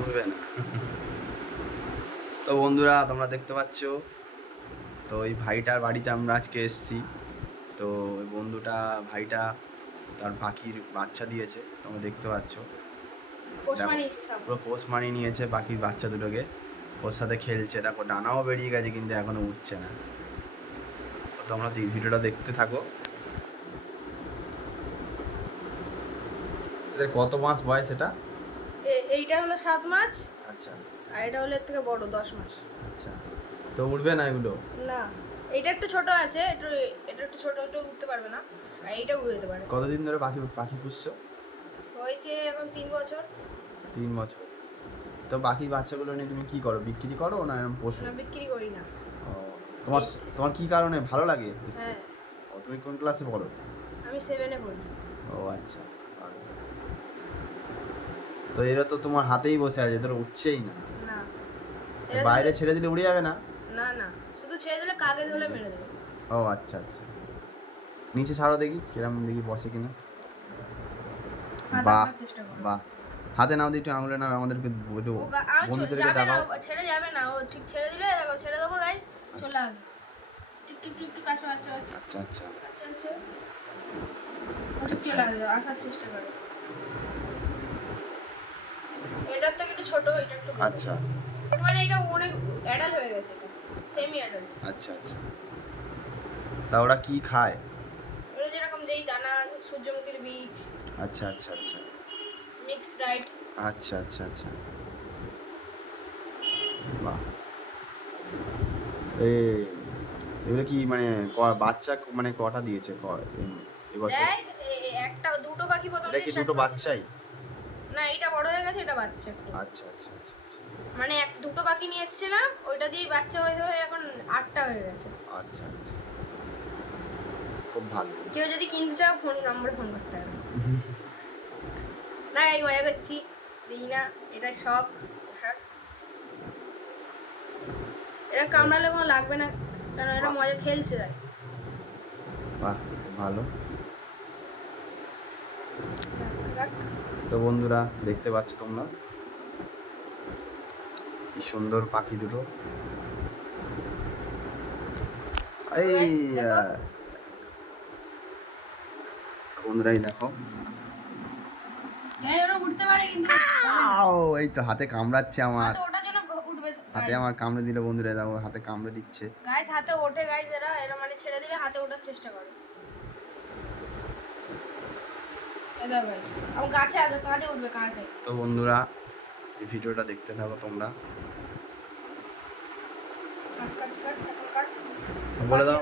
উঠবে না। তো বন্ধুরা তোমরা দেখতে পাচ্ছ তো এই ভাইটার বাড়িতে আমরা আজকে এসেছি। তো ওই বন্ধুটা ভাইটা তার পাখির বাচ্চা দিয়েছে তোমরা দেখতে পাচ্ছ। পুরো পোষ মানিয়ে নিয়েছে পাখির বাচ্চা দুটোকে। ওর সাথে খেলছে দেখো ডানাও বেরিয়ে গেছে কিন্তু এখনও উঠছে না। তোমরা ভিডিওটা দেখতে থাকো। কত মাস বয়স এটা? এইটা হলো সাত মাস আচ্ছা। আর এটা হলো এর থেকে বড় দশ মাস আচ্ছা। তো উঠবে না এগুলো? না। এইটা একটু ছোট আছে একটু এটা একটু ছোট একটু উঠতে পারবে না। আর এইটা উড়ে যেতে পারে। কতদিন ধরে পাখি পাখি পুষছো? হয়েছে এখন তিন বছর। তিন বছর। তো বাকি বাচ্চাগুলো নিয়ে তুমি কি করো? বিক্রি করো না এরকম পশু না বিক্রি করি না। তোমার তোমার কি কারণে? ভালো লাগে হ্যাঁ। তুমি কোন ক্লাসে পড়ো? আমি সেভেনে পড়ি। ও আচ্ছা। তো এরা তো তোমার হাতেই বসে আছে তোর উঠছেই না। না। বাইরে ছেড়ে দিলে উড়ে যাবে না? না না। শুধু ছেড়ে দিলে কাকে ধরে মেরে দেবে। ও আচ্ছা আচ্ছা। নিচে ছাড়ো দেখি কিরম দেখি বসে কিনা। হাত বাহ বাহ। হাতে নাও দিই একটু আঙুলে নাও আমাদেরকে একটু বন্ধুদেরকে দেখাও। ছেড়ে যাবে না ও ঠিক ছেড়ে দিলে দেখো ছেড়ে দেবো গাইস চলে আসবে টিক টিক টিক টিক আসো আসো আচ্ছা আচ্ছা। আচ্ছা আচ্ছা। ও ঠিক চলে আসবে আসার চেষ্টা করে। এটার থেকে একটু ছোট এটা একটু আচ্ছা। মানে এটা অনেক অ্যাডাল্ট হয়ে গেছে সেমি অ্যাডাল্ট আচ্ছা আচ্ছা। তা ওরা কি খায়? ওটা যেরকম যেই দানা সূর্যমুখীর বীজ। আচ্ছা আচ্ছা আচ্ছা। মিক্স রাইট আচ্ছা আচ্ছা আচ্ছা। বাহ। এ এগুলো কি মানে বাচ্চা মানে কটা দিয়েছে এবছর? একটা দুটো পাখি প্রথম দুটো বাচ্চাই। না এটা বড় হয়ে গেছে এটা বাচ্চা আচ্ছা আচ্ছা আচ্ছা আচ্ছা। মানে এক দুটো পাখি নিয়ে এসেছিলাম ওইটা দিয়ে বাচ্চা হয়ে হয়ে এখন আটটা হয়ে গেছে। আচ্ছা আচ্ছা। খুব ভালো। কেউ যদি কিনতে চাও ফোন নম্বরে ফোন করতে হবে। না এই মজা করছি। দিই না এটা শখ পোষার এটা কামড়ালে কোনো লাগবে না কারণ এটা মজা খেলছে তাই। বাহ ভালো। রাখ। তো বন্ধুরা দেখতে পাচ্ছ তোমরা? কি সুন্দর পাখি দুটো। এই। বন্ধুরাই দেখো। এই তো হাতে কামড়াচ্ছে আমার। হাতে আমার কামড়ে দিল বন্ধুরা দেখো হাতে কামড়ে দিচ্ছে। গাইজ হাতে ওঠে গাইজ এরা এরা মানে ছেড়ে দিলে হাতে ওঠার চেষ্টা করে এই দেখো গাইজ আমার গাছে আছে কাঁধে উঠবে কাঁধে তো বন্ধুরা এই ভিডিওটা দেখতে থাকো তোমরা। বলে দাও।